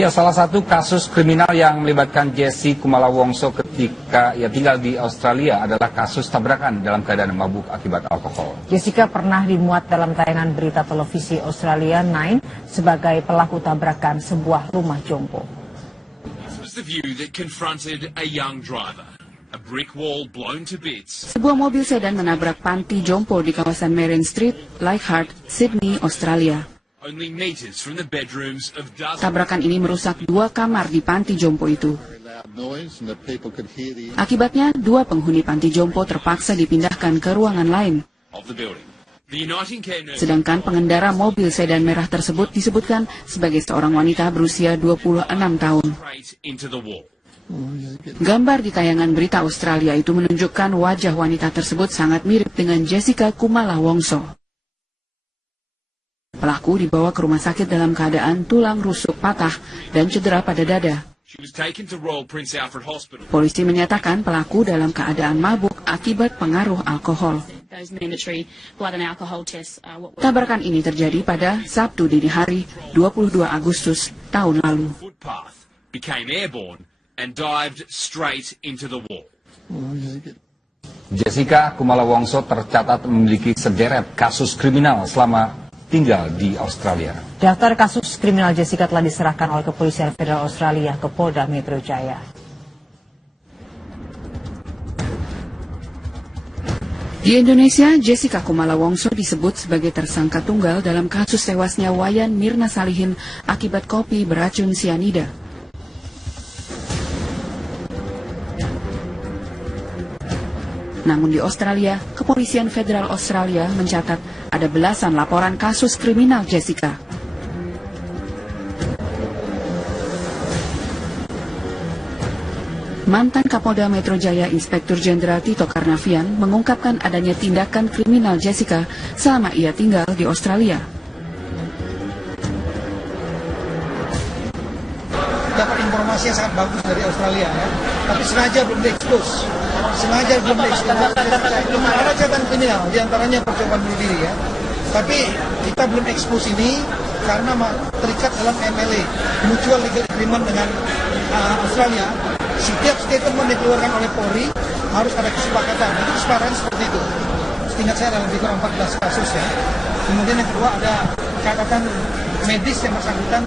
Ya, salah satu kasus kriminal yang melibatkan Jesse Kumala Wongso ketika ia tinggal di Australia adalah kasus tabrakan dalam keadaan mabuk akibat alkohol. Jessica pernah dimuat dalam tayangan berita televisi Australia 9 sebagai pelaku tabrakan sebuah rumah jompo. Sebuah mobil sedan menabrak panti jompo di kawasan Merrion Street, Leichhardt, Sydney, Australia. Tabrakan ini merusak 2 kamar di panti jompo itu. Akibatnya, 2 penghuni panti jompo terpaksa dipindahkan ke ruangan lain. Sedangkan pengendara mobil sedan merah tersebut disebutkan sebagai seorang wanita berusia 26 tahun. Gambar di tayangan berita Australia itu menunjukkan wajah wanita tersebut sangat mirip dengan Jessica Kumala Wongso. Pelaku dibawa ke rumah sakit dalam keadaan tulang rusuk patah dan cedera pada dada. Polisi menyatakan pelaku dalam keadaan mabuk akibat pengaruh alkohol. Tabrakan ini terjadi pada Sabtu dini hari 22 Agustus tahun lalu. Jessica Kumala Wongso tercatat memiliki sederet kasus kriminal selama tinggal di Australia. Daftar kasus kriminal Jessica telah diserahkan oleh Kepolisian Federal Australia ke Polda Metro Jaya. Di Indonesia, Jessica Kumala Wongso disebut sebagai tersangka tunggal dalam kasus tewasnya Wayan Mirna Salihin akibat kopi beracun sianida. Namun di Australia, Kepolisian Federal Australia mencatat ada belasan laporan kasus kriminal Jessica. Mantan Kapolda Metro Jaya Inspektur Jenderal Tito Karnavian mengungkapkan adanya tindakan kriminal Jessica selama ia tinggal di Australia. Dapat informasi yang sangat bagus dari Australia, ya. Tapi sengaja belum diekspos. Ada catatan kriminal, diantaranya percobaan bunuh diri, ya. Tapi kita belum ekspos ini karena terikat dalam MLA, Mutual Legal Agreement dengan Australia. Setiap statement yang dikeluarkan oleh Polri harus ada kesepakatan. Itu kesepakatan seperti itu. Seingat saya ada lebih kurang 14 kasus, ya. Kemudian yang kedua ada catatan medis yang bersangkutan,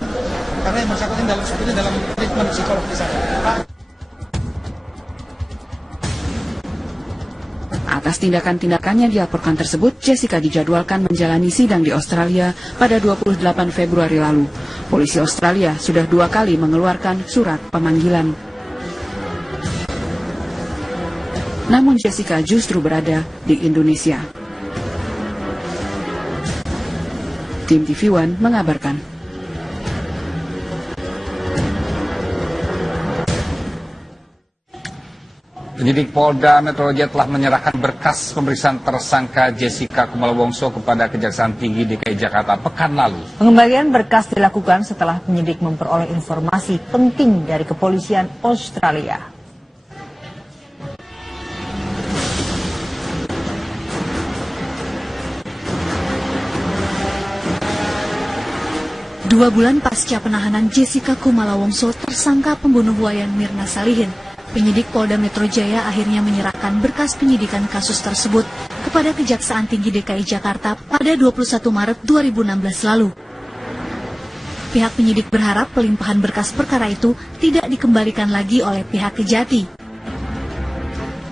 karena yang bersangkutan dalam treatment psikologis. Atas tindakan-tindakan yang dilaporkan tersebut, Jessica dijadwalkan menjalani sidang di Australia pada 28 Februari lalu. Polisi Australia sudah 2 kali mengeluarkan surat pemanggilan. Namun Jessica justru berada di Indonesia. Tim TV One mengabarkan. Penyidik Polda Metro Jaya telah menyerahkan berkas pemeriksaan tersangka Jessica Kumala Wongso kepada Kejaksaan Tinggi DKI Jakarta pekan lalu. Pengembalian berkas dilakukan setelah penyidik memperoleh informasi penting dari Kepolisian Australia. Dua bulan pasca penahanan Jessica Kumala Wongso tersangka pembunuh Wayan Mirna Salihin, penyidik Polda Metro Jaya akhirnya menyerahkan berkas penyidikan kasus tersebut kepada Kejaksaan Tinggi DKI Jakarta pada 21 Maret 2016 lalu. Pihak penyidik berharap pelimpahan berkas perkara itu tidak dikembalikan lagi oleh pihak Kejati.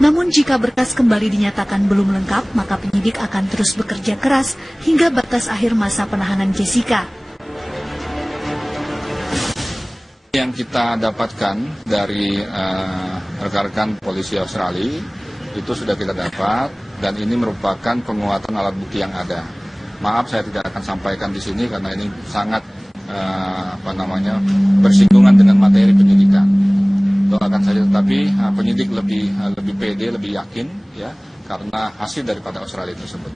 Namun jika berkas kembali dinyatakan belum lengkap, maka penyidik akan terus bekerja keras hingga batas akhir masa penahanan Jessica. Yang kita dapatkan dari rekan-rekan polisi Australia itu sudah kita dapat, dan ini merupakan penguatan alat bukti yang ada. Maaf saya tidak akan sampaikan di sini karena ini sangat bersinggungan dengan materi penyidikan. Doakan saja, tetapi penyidik lebih pede, lebih yakin, ya, karena hasil daripada Australia tersebut.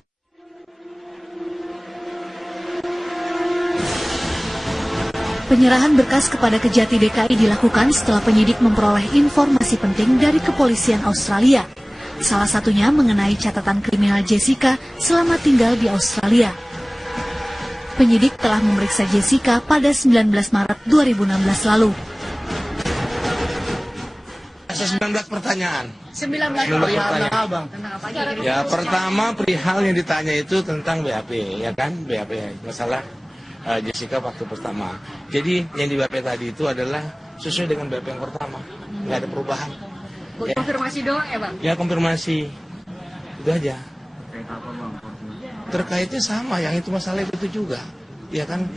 Penyerahan berkas kepada Kejati DKI dilakukan setelah penyidik memperoleh informasi penting dari Kepolisian Australia. Salah satunya mengenai catatan kriminal Jessica selama tinggal di Australia. Penyidik telah memeriksa Jessica pada 19 Maret 2016 lalu. 19 pertanyaan. 19 pertanyaan. Ya, pertama perihal yang ditanya itu tentang BAP, ya kan? BAP, masalah Jessica waktu pertama. Jadi yang di BAP tadi itu adalah sesuai dengan BAP yang pertama, nggak ada perubahan. Konfirmasi doang ya Bang? Ya, konfirmasi. Itu aja. Terkaitnya sama, yang itu masalah itu juga. Ya kan?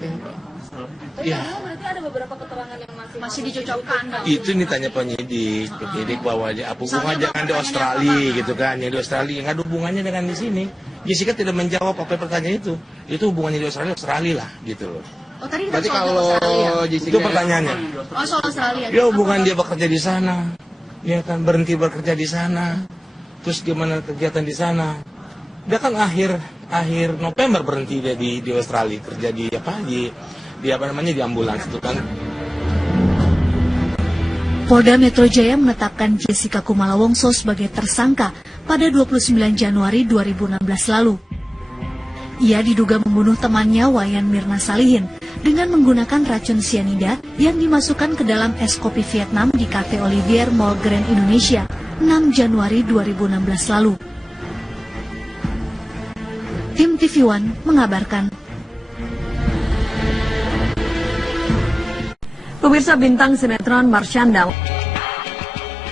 Ya. Berarti ada beberapa keterangan yang masih dicocokkan. Itu ditanya penyidik bahwa hubungan jangan di Australia gitu kan, yang di Australia nggak ada hubungannya dengan di sini. Jessica tidak menjawab apa pertanyaan itu hubungannya di Australia lah gitu loh. Oh, tadi berarti kalau Jessica itu pertanyaannya. Oh, soal Australia. Ya hubungan dia bekerja di sana, ya kan berhenti bekerja di sana, terus gimana kegiatan di sana. Dia kan akhir November berhenti dia di Australia kerja di di ambulans itu kan. Polda Metro Jaya menetapkan Jessica Kumala Wongso sebagai tersangka pada 29 Januari 2016 lalu. Ia diduga membunuh temannya Wayan Mirna Salihin dengan menggunakan racun sianida yang dimasukkan ke dalam es kopi Vietnam di Cafe Olivier Mall Grand Indonesia 6 Januari 2016 lalu. Tim TV One mengabarkan. Pemirsa, bintang sinetron Marsyanda.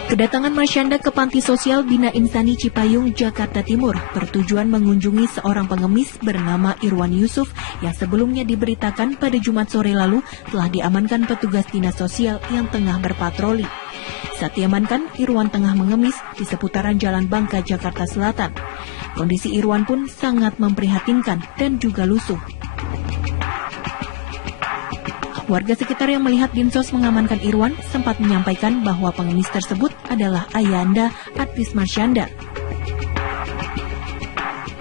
Kedatangan Marsyanda ke Panti Sosial Bina Insani Cipayung, Jakarta Timur bertujuan mengunjungi seorang pengemis bernama Irwan Yusuf yang sebelumnya diberitakan pada Jumat sore lalu telah diamankan petugas dinas sosial yang tengah berpatroli. Saat diamankan, Irwan tengah mengemis di seputaran Jalan Bangka, Jakarta Selatan. Kondisi Irwan pun sangat memprihatinkan dan juga lusuh. Warga sekitar yang melihat Dinsos mengamankan Irwan sempat menyampaikan bahwa pengemis tersebut adalah ayahanda artis Marsyanda.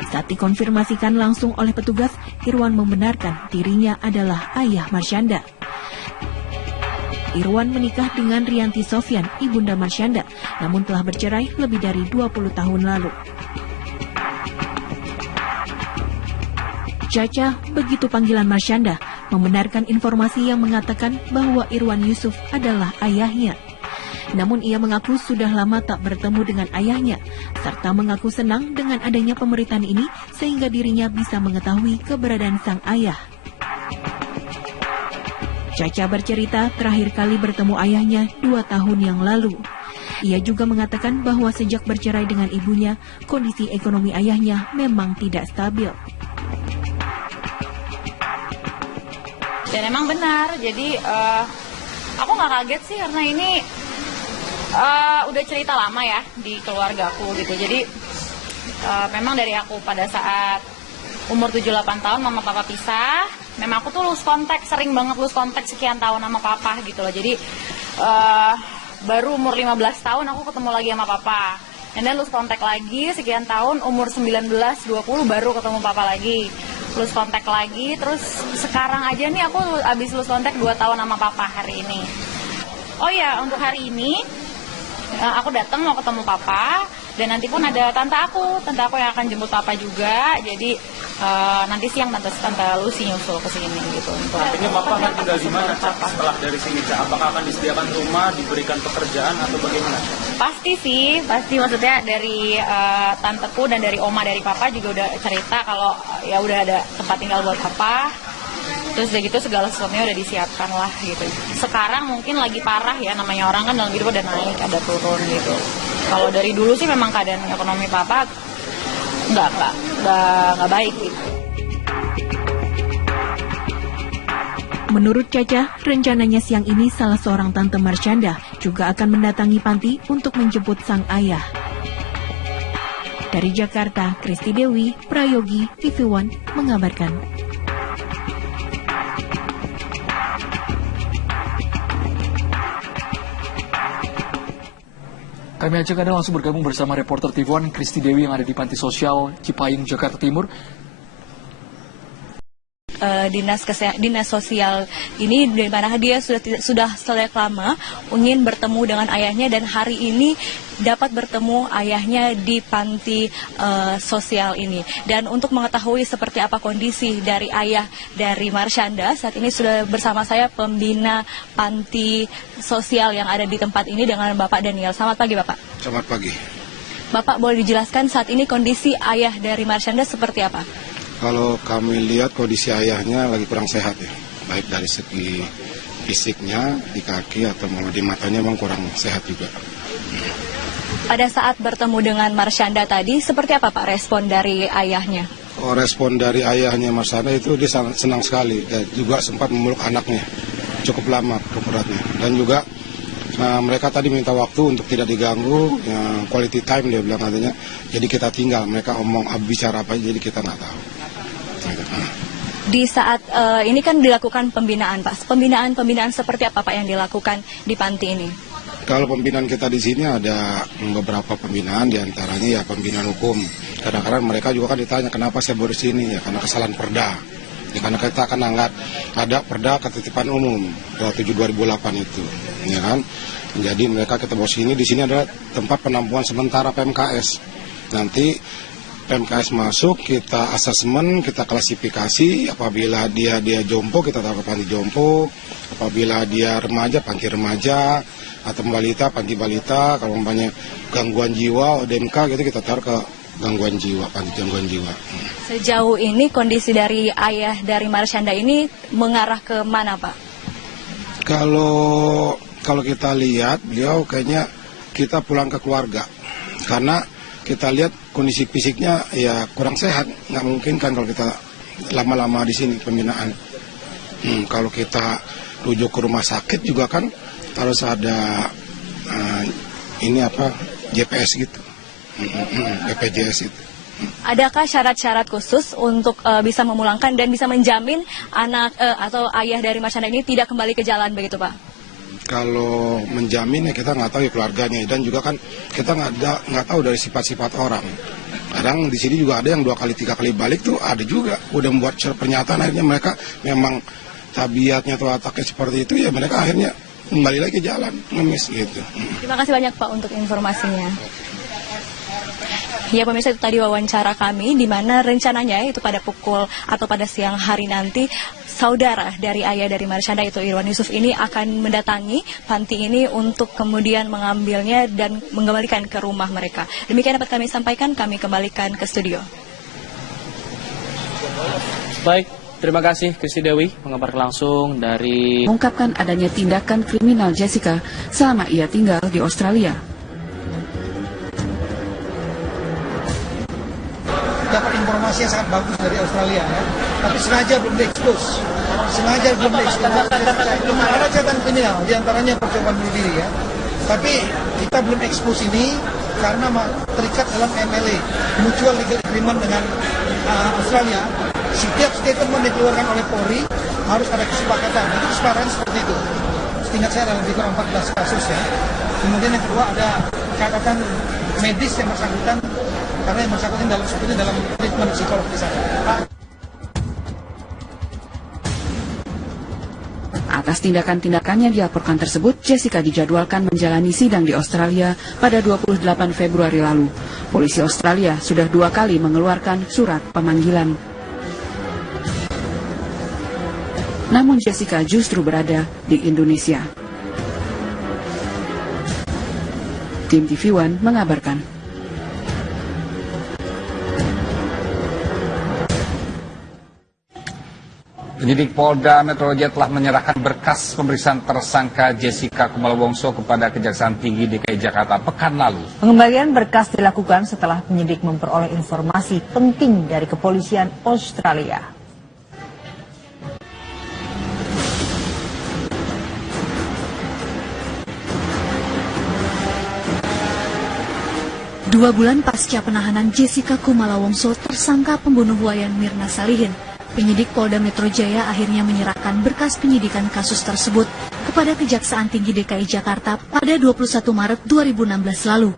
Saat dikonfirmasikan langsung oleh petugas, Irwan membenarkan dirinya adalah ayah Marsyanda. Irwan menikah dengan Rianti Sofyan, ibunda Marsyanda, namun telah bercerai lebih dari 20 tahun lalu. Caca, begitu panggilan Marsyanda, membenarkan informasi yang mengatakan bahwa Irwan Yusuf adalah ayahnya. Namun ia mengaku sudah lama tak bertemu dengan ayahnya, serta mengaku senang dengan adanya pemberitaan ini sehingga dirinya bisa mengetahui keberadaan sang ayah. Caca bercerita terakhir kali bertemu ayahnya 2 tahun yang lalu. Ia juga mengatakan bahwa sejak bercerai dengan ibunya, kondisi ekonomi ayahnya memang tidak stabil. Dan emang benar, jadi aku nggak kaget sih karena ini udah cerita lama ya di keluarga aku gitu. Jadi memang dari aku pada saat umur 7-8 tahun mama papa pisah, memang aku tuh lose kontak, sering banget lose kontak sekian tahun sama papa gitu loh. Jadi baru umur 15 tahun aku ketemu lagi sama papa. And then lose kontak lagi sekian tahun, umur 19-20 baru ketemu papa lagi. Lose kontak lagi, terus sekarang aja nih aku abis lose kontak 2 tahun sama papa hari ini. Oh ya, untuk hari ini aku datang mau ketemu papa, dan nanti pun ada tante aku yang akan jemput papa juga. Jadi nanti siang tante Lucy nyusul ke sini gitu. Artinya papa akan tinggal di mana setelah dari sini? Apakah akan disediakan rumah, diberikan pekerjaan atau bagaimana? Pasti sih, pasti, maksudnya dari tanteku dan dari oma dari papa juga udah cerita kalau ya udah ada tempat tinggal buat papa. Terus udah gitu segala sesuatunya udah disiapkan lah gitu. Sekarang mungkin lagi parah ya, namanya orang kan dalam hidup ada naik, ada turun gitu. Kalau dari dulu sih memang keadaan ekonomi papa nggak baik gitu. Menurut Caca, rencananya siang ini salah seorang tante Marsyanda juga akan mendatangi panti untuk menjemput sang ayah. Dari Jakarta, Kristi Dewi, Prayogi, TV One mengabarkan. Kami ajak Anda langsung bergabung bersama reporter TV One Kristi Dewi yang ada di Panti Sosial Cipayung, Jakarta Timur. dinas sosial ini, di mana dia sudah sejak lama ingin bertemu dengan ayahnya, dan hari ini dapat bertemu ayahnya di panti sosial ini. Dan untuk mengetahui seperti apa kondisi dari ayah dari Marsyanda, saat ini sudah bersama saya pembina panti sosial yang ada di tempat ini dengan Bapak Daniel. Selamat pagi, Bapak. Selamat pagi. Bapak, boleh dijelaskan saat ini kondisi ayah dari Marsyanda seperti apa? Kalau kami lihat kondisi ayahnya lagi kurang sehat ya, baik dari segi fisiknya, di kaki atau malah di matanya memang kurang sehat juga. Pada saat bertemu dengan Marsyanda tadi, seperti apa Pak respon dari ayahnya? Respon dari ayahnya Marsyanda itu dia sangat senang sekali, dan juga sempat memeluk anaknya cukup lama beratnya. Dan juga mereka tadi minta waktu untuk tidak diganggu, quality time dia bilang katanya. Jadi kita tinggal, mereka bicara apa jadi kita nggak tahu. Di saat ini kan dilakukan pembinaan, Pak. Pembinaan seperti apa Pak yang dilakukan di panti ini? Kalau pembinaan kita di sini ada beberapa pembinaan, diantaranya ya pembinaan hukum. Kadang-kadang mereka juga kan ditanya kenapa saya baru sini, ya karena kesalahan perda. Ya, karena kita akan angkat ada perda ketitipan umum 27/2008 itu, ya kan. Jadi mereka kita bawa sini, di sini adalah tempat penampungan sementara PMKS. Nanti PMKS masuk, kita asesmen, kita klasifikasi. Apabila dia jompo, kita taruh ke panti jompo. Apabila dia remaja, panti remaja. Atau balita, panti balita. Kalau umpamanya gangguan jiwa, ODMK gitu, kita taruh ke gangguan jiwa, panti gangguan jiwa. Sejauh ini kondisi dari ayah dari Marsyanda ini mengarah ke mana, Pak? Kalau kita lihat, beliau kayaknya kita pulang ke keluarga. Karena kita lihat kondisi fisiknya ya kurang sehat. Nggak mungkin kan kalau kita lama-lama di sini pembinaan. Kalau kita rujuk ke rumah sakit juga kan harus ada JPS gitu, BPJS itu. Adakah syarat-syarat khusus untuk bisa memulangkan dan bisa menjamin anak atau ayah dari Marsyanda ini tidak kembali ke jalan begitu, Pak? Kalau menjamin ya kita nggak tahu ya keluarganya, dan juga kan kita nggak tahu dari sifat-sifat orang. Kadang di sini juga ada yang 2 kali 3 kali balik tuh ada juga, udah membuat pernyataan akhirnya mereka memang tabiatnya atau wataknya seperti itu, ya mereka akhirnya kembali lagi ke jalan, ngemis gitu. Terima kasih banyak Pak untuk informasinya. Ya pemirsa, itu tadi wawancara kami di mana rencananya itu pada pukul atau pada siang hari nanti saudara dari ayah dari Marsyanda itu Irwan Yusuf ini akan mendatangi panti ini untuk kemudian mengambilnya dan mengembalikan ke rumah mereka. Demikian dapat kami sampaikan, kami kembalikan ke studio. Baik. Terima kasih Kristi Dewi mengabarkan langsung dari mengungkapkan adanya tindakan kriminal Jessica selama ia tinggal di Australia. Dapat informasi yang sangat bagus dari Australia ya, tapi sengaja belum diekspos. Ada catatan kriminal, diantaranya percobaan bunuh diri ya. Tapi kita belum ekspos ini karena terikat dalam MLA, Mutual Legal Agreement dengan Australia. Setiap statement dikeluarkan oleh Polri harus ada kesepakatan. Itu kesepakatan seperti itu. Seingat saya ada lebih kurang 14 kasus ya. Kemudian yang kedua ada catatan medis yang bersangkutan, karena yang bersangkutan dalam treatment psikolog di sana. Atas tindakan-tindakannya dilaporkan tersebut, Jessica dijadwalkan menjalani sidang di Australia pada 28 Februari lalu. Polisi Australia sudah 2 kali mengeluarkan surat pemanggilan. Namun Jessica justru berada di Indonesia. Tim TV One mengabarkan. Penyidik Polda Metro Jaya telah menyerahkan berkas pemeriksaan tersangka Jessica Kumala Wongso kepada Kejaksaan Tinggi DKI Jakarta pekan lalu. Pengembalian berkas dilakukan setelah penyidik memperoleh informasi penting dari kepolisian Australia. 2 bulan pasca penahanan Jessica Kumala Wongso tersangka pembunuh wayan Mirna Salihin, penyidik Polda Metro Jaya akhirnya menyerahkan berkas penyidikan kasus tersebut kepada Kejaksaan Tinggi DKI Jakarta pada 21 Maret 2016 lalu.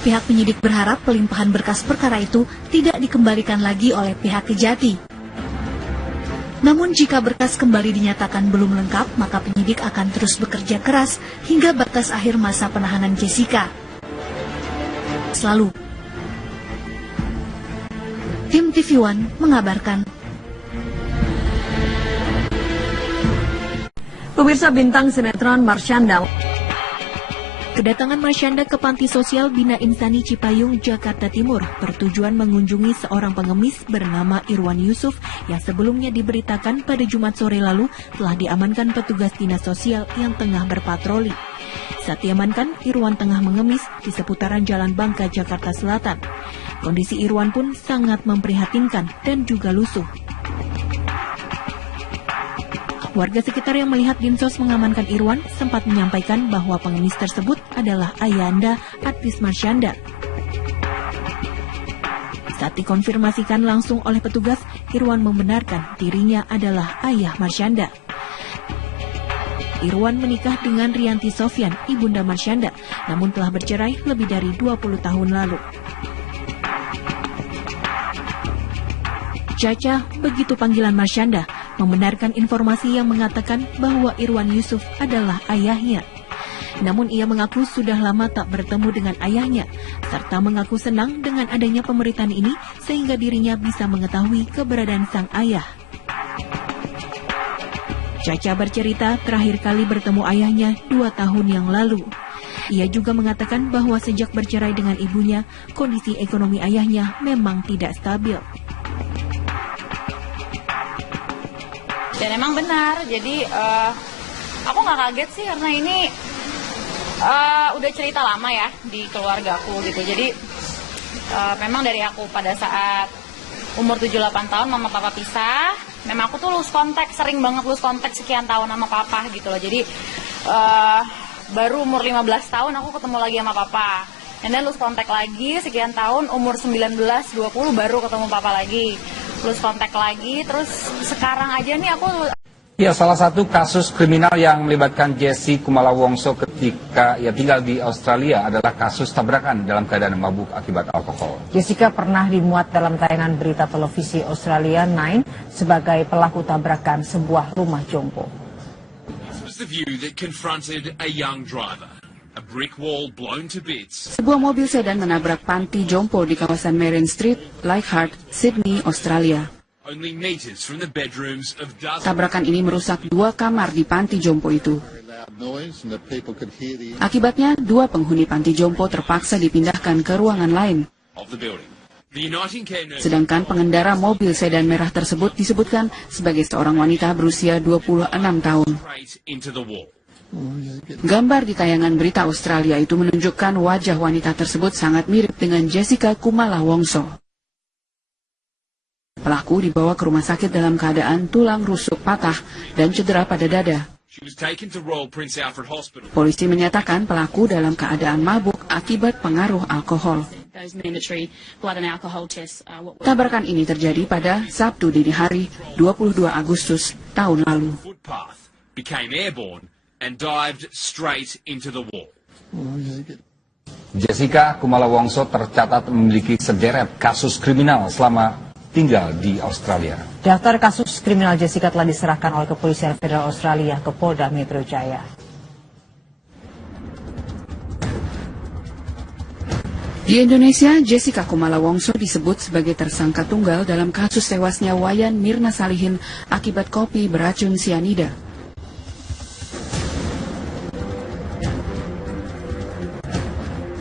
Pihak penyidik berharap pelimpahan berkas perkara itu tidak dikembalikan lagi oleh pihak Kejati. Namun jika berkas kembali dinyatakan belum lengkap, maka penyidik akan terus bekerja keras hingga batas akhir masa penahanan Jessica. Selalu. Tim TV One mengabarkan. Pemirsa, bintang sinetron Marsyanda. Kedatangan Marsyanda ke Panti Sosial Bina Insani Cipayung, Jakarta Timur bertujuan mengunjungi seorang pengemis bernama Irwan Yusuf yang sebelumnya diberitakan pada Jumat sore lalu telah diamankan petugas dinas sosial yang tengah berpatroli. Saat diamankan, Irwan tengah mengemis di seputaran Jalan Bangka, Jakarta Selatan. Kondisi Irwan pun sangat memprihatinkan dan juga lusuh. Warga sekitar yang melihat Dinsos mengamankan Irwan sempat menyampaikan bahwa pengemis tersebut adalah ayahanda artis Marsyanda. Saat dikonfirmasikan langsung oleh petugas, Irwan membenarkan dirinya adalah ayah Marsyanda. Irwan menikah dengan Rianti Sofyan, ibunda Marsyanda, namun telah bercerai lebih dari 20 tahun lalu. Caca, begitu panggilan Marsyanda, membenarkan informasi yang mengatakan bahwa Irwan Yusuf adalah ayahnya. Namun ia mengaku sudah lama tak bertemu dengan ayahnya, serta mengaku senang dengan adanya pemberitaan ini sehingga dirinya bisa mengetahui keberadaan sang ayah. Caca bercerita terakhir kali bertemu ayahnya 2 tahun yang lalu. Ia juga mengatakan bahwa sejak bercerai dengan ibunya, kondisi ekonomi ayahnya memang tidak stabil. Dan emang benar, jadi aku nggak kaget sih karena ini udah cerita lama ya di keluarga aku gitu. Jadi memang dari aku pada saat umur 7-8 tahun mama papa pisah, memang aku tuh lose kontak, sering banget lose kontak sekian tahun sama papa gitu loh. Jadi baru umur 15 tahun aku ketemu lagi sama papa. And then lose kontak lagi sekian tahun, umur 19-20 baru ketemu papa lagi. Lose kontak lagi, terus sekarang aja nih aku... Ya, salah satu kasus kriminal yang melibatkan Jessy Kumala Wongso ketika ia tinggal di Australia adalah kasus tabrakan dalam keadaan mabuk akibat alkohol. Jessica pernah dimuat dalam tayangan berita televisi Australia 9 sebagai pelaku tabrakan sebuah rumah jompo. Sebuah mobil sedan menabrak panti jompo di kawasan Marion Street, Leichhardt, Sydney, Australia. Tabrakan ini merusak 2 kamar di panti jompo itu. Akibatnya, 2 penghuni panti jompo terpaksa dipindahkan ke ruangan lain. Sedangkan pengendara mobil sedan merah tersebut disebutkan sebagai seorang wanita berusia 26 tahun. Gambar di tayangan berita Australia itu menunjukkan wajah wanita tersebut sangat mirip dengan Jessica Kumala Wongso. Pelaku dibawa ke rumah sakit dalam keadaan tulang rusuk patah dan cedera pada dada. Polisi menyatakan pelaku dalam keadaan mabuk akibat pengaruh alkohol. Tabrakan ini terjadi pada Sabtu dini hari 22 Agustus tahun lalu. Jessica Kumala Wongso tercatat memiliki sederet kasus kriminal selama tinggal di Australia. Daftar kasus kriminal Jessica telah diserahkan oleh Kepolisian Federal Australia ke Polda Metro Jaya. Di Indonesia, Jessica Kumala Wongso disebut sebagai tersangka tunggal dalam kasus tewasnya Wayan Mirna Salihin akibat kopi beracun sianida.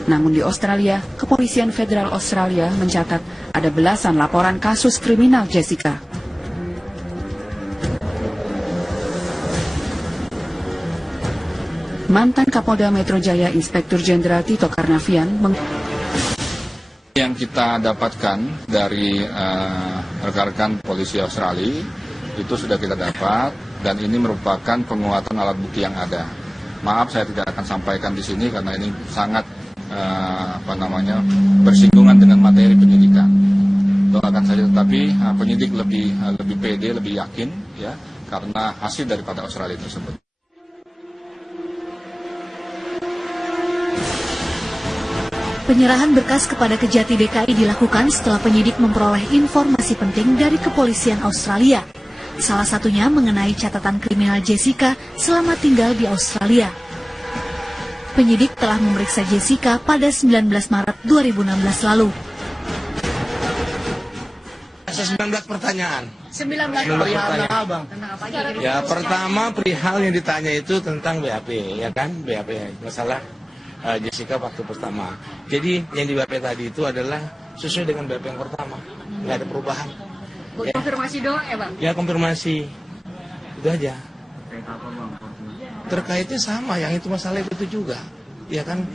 Namun di Australia, Kepolisian Federal Australia mencatat ada belasan laporan kasus kriminal Jessica. Mantan Kapolda Metro Jaya Inspektur Jenderal Tito Karnavian yang kita dapatkan dari rekan-rekan polisi Australia itu sudah kita dapat dan ini merupakan penguatan alat bukti yang ada. Maaf saya tidak akan sampaikan di sini karena ini sangat bersinggungan dengan materi penyidikan. Doakan saja, tetapi penyidik lebih pede, lebih yakin ya karena hasil daripada Australia tersebut. Penyerahan berkas kepada Kejati DKI dilakukan setelah penyidik memperoleh informasi penting dari Kepolisian Australia. Salah satunya mengenai catatan kriminal Jessica selama tinggal di Australia. Penyidik telah memeriksa Jessica pada 19 Maret 2016 lalu. 19 pertanyaan. 19 pertanyaan. Ya, pertama perihal yang ditanya itu tentang BAP, ya kan? BAP, masalah Jessica waktu pertama. Jadi yang di BAP tadi itu adalah sesuai dengan BAP yang pertama, nggak ada perubahan. Konfirmasi doang ya Bang? Ya, konfirmasi. Itu aja. Terkaitnya sama, yang itu masalah itu juga. Ya kan?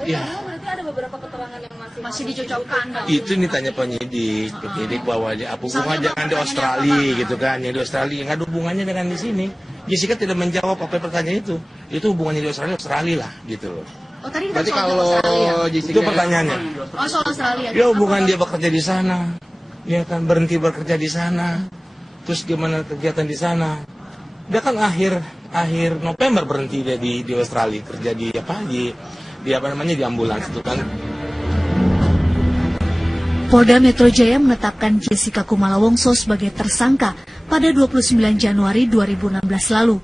Ya. Berarti ada beberapa keterangan yang masih dicocokkan. Itu nih tanya penyidik bahwa dia hubungan jangan di Australia gitu kan, yang di Australia nggak ada hubungannya dengan di sini. Jessica tidak menjawab apa pertanyaan itu hubungannya di Australia lah gitu loh. Oh, tadi berarti kalau Jessica itu pertanyaannya. Oh, soal Australia. Ya hubungan dia bekerja di sana, dia kan berhenti bekerja di sana, terus gimana kegiatan di sana. Dia kan akhir November berhenti dia di Australia kerja di di ambulans itu kan. Polda Metro Jaya menetapkan Jessica Kumala Wongso sebagai tersangka pada 29 Januari 2016 lalu.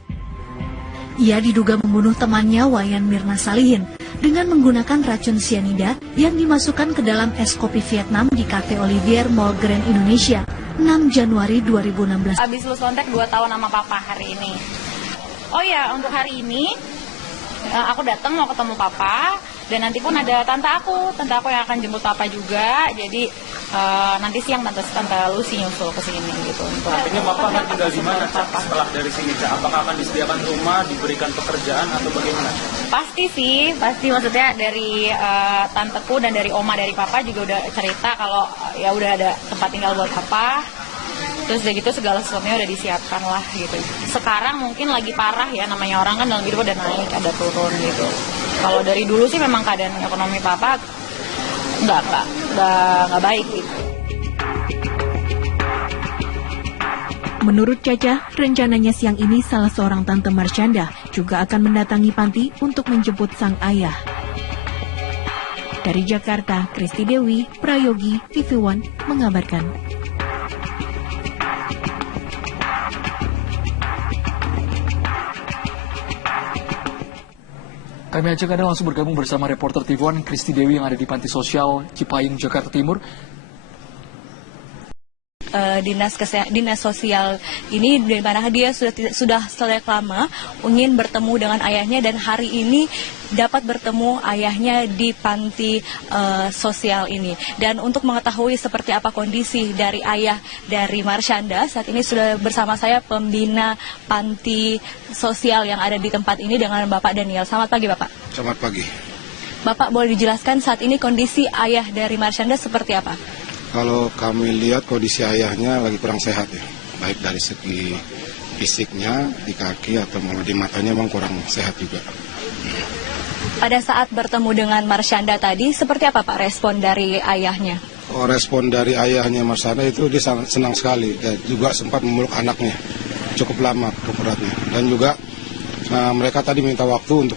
Ia diduga membunuh temannya Wayan Mirna Salihin dengan menggunakan racun sianida yang dimasukkan ke dalam es kopi Vietnam di Cafe Olivier Mall Grand Indonesia 6 Januari 2016. Habis lulus kontak 2 tahun sama papa hari ini. Oh ya, untuk hari ini aku datang mau ketemu papa, dan nanti pun ada tante aku yang akan jemput papa juga. Jadi nanti siang tante Lucy nyusul ke sini gitu. Artinya papa akan tinggal di mana setelah dari sini? Apakah akan disediakan rumah, diberikan pekerjaan atau bagaimana? Pasti maksudnya dari tanteku dan dari oma dari papa juga udah cerita kalau ya udah ada tempat tinggal buat papa. Terus udah gitu segala sesuatunya udah disiapkan lah gitu. Sekarang mungkin lagi parah ya, namanya orang kan dalam hidup ada naik, ada turun gitu. Kalau dari dulu sih memang keadaan ekonomi papa nggak baik gitu. Menurut Caca, rencananya siang ini salah seorang tante Marsyanda juga akan mendatangi panti untuk menjemput sang ayah. Dari Jakarta, Kristi Dewi, Prayogi, TV One mengabarkan. Kami ajak Anda langsung bergabung bersama reporter TV One Kristi Dewi yang ada di Panti Sosial Cipayung, Jakarta Timur. Dinas sosial ini di mana dia sudah sejak lama ingin bertemu dengan ayahnya, dan hari ini dapat bertemu ayahnya di panti sosial ini. Dan untuk mengetahui seperti apa kondisi dari ayah dari Marsyanda, saat ini sudah bersama saya pembina panti sosial yang ada di tempat ini dengan Bapak Daniel. Selamat pagi Bapak. Selamat pagi. Bapak, boleh dijelaskan saat ini kondisi ayah dari Marsyanda seperti apa? Kalau kami lihat kondisi ayahnya lagi kurang sehat ya, baik dari segi fisiknya, di kaki atau malah di matanya memang kurang sehat juga. Pada saat bertemu dengan Marsyanda tadi, seperti apa Pak respon dari ayahnya? Respon dari ayahnya Marsyanda itu dia sangat senang sekali, dan juga sempat memeluk anaknya cukup lama, cukup beratnya. Dan juga mereka tadi minta waktu untuk